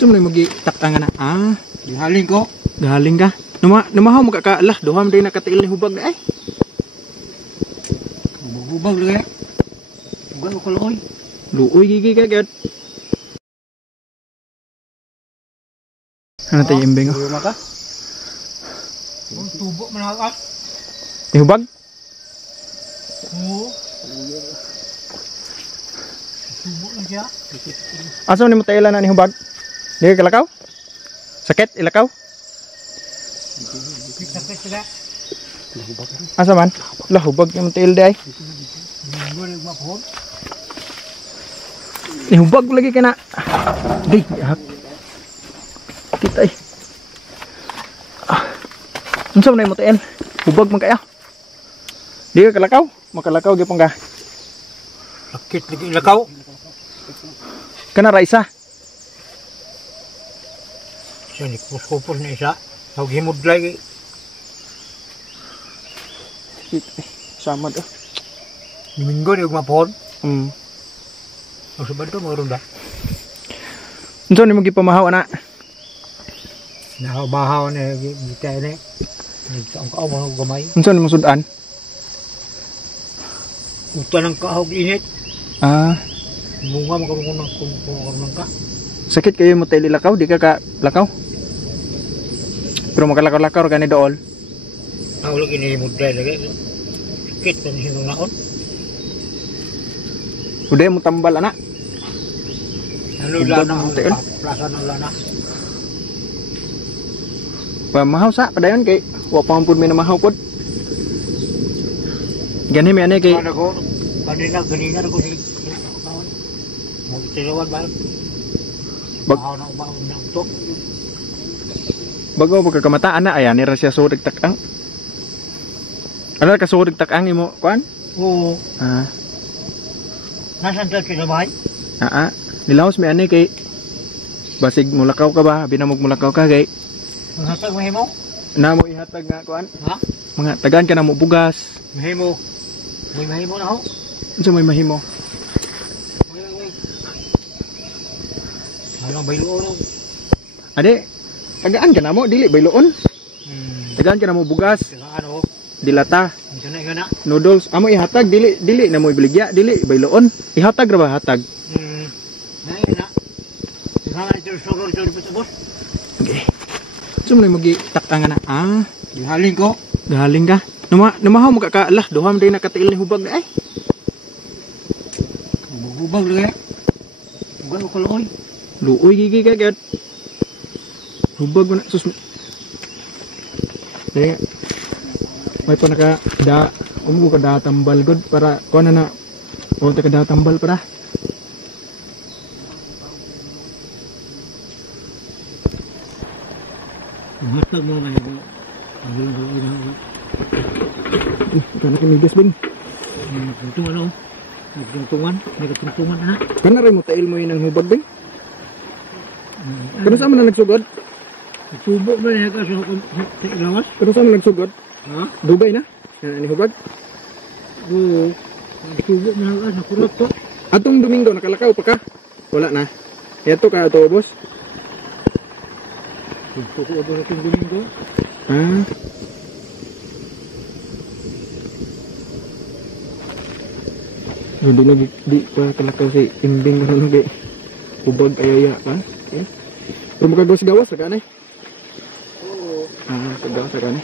Sum na magi takang na. Ah, Gihaling ko. galing ka. Namahaw mo ka lah, duham din nakatiil ni hubag na ay. Hubag lagi. Hubag ko kaloy. Luoy gigi ka gad. Ano tayo imbing? Maka. Tubo manakat. Ni hubag? Oo. Tubo lang siya. Asa ni mo tailan na ni hubag? Di ka lakaw? Sakit ilakaw? Sakit sila. Asa man? Lah hubag yung tail di ay. Ni hubag lagi ka na. Di, hak. Kita ay. Unsa man mo tail? Hubag man kaya. Di ka kalakaw? Makalakaw gyapon ka. Sakit lagi lakaw. Kana ra isa. Siya ni kupos na isa. Tawag himod lagi. Sama dah. Minggo di mapon. Oh sebab tu marun dah. Unsa ni mo gipamahaw ana? Bahaw ni kita ni. Ang kau mau gamay. Unsa ni mo sudan? Utan ang kaog init. Ah, Bunga mo kung ka. sakit kayo mo tayo lakaw, di ka lakaw. Pero makalakaw-lakaw ka ni dool. Ako lagi ni mudra lagi. Sakit pa ni sinong naon. Udah mo tambal ana. Ano Hubag lana mo tail? plaza ng lana. Pamahaw sa padayon kay wa pa pud may namahaw pod. Gani may ani kay Ano ko kanina ko si mo tilawan ba? Bahaw na ba ng to. bago pagkakamataan na ayan ni ra siya surig takang. Ano ka surig takang imo kuan? Oo. Ah, Nasaan daw sila bahay? nilaos may ani kay basig mulakaw ka ba, binamog mulakaw ka kay Hatag mahimo? namo ihatag nga kuan. Ha? Mga tagan ka na mo bugas. Mahimo. May mahimo na ho. Unsa may mahimo? Alang bayloon. Ade, tagaan ka na mo dili bayloon. Tagaan ka na mo bugas, Sila ano? dilata, Ang na. noodles. Amo ihatag dili na mo ibaligya, dili bayloon. Ihatag ra ba hatag? Ngayon na. Sila na ito sorol pa boss. Okay. Sum na magi takang na. Ah, Gihaling ko. galing ka. Namahaw mo ka lah, duham din nakatiil ni hubag na ay. Hubag lagi. Hubag ko kaloy. Luoy gigi ka gad. Hubag mo na sus. Daya. May pa naka ka da tambal god para kuan na. O ta ka da tambal para. Hatag mo na yun. Ang gulang na. Kana kini gas bin. Tuntungan ako. Nagtuntungan na. Kana rin mo tail mo yun ang hubag bin. Pero sa man nagsugod? Tubo ba niya kasi sa ilawas? Pero sa man nagsugod? Ha? Dugay na. Yan ni hubag. Oo. Tubo na ako sa kurot to. Atong Domingo nakalakaw pa ka? Wala na. Yato ka ato boss. Tubo ako sa Domingo. Ah. Di pa kalakaw si Imbing karon kay hubag ayaya ka. Okay. Pero makagawas-gawas sa kanay. Oo. Ah, sa gawas sa kanay.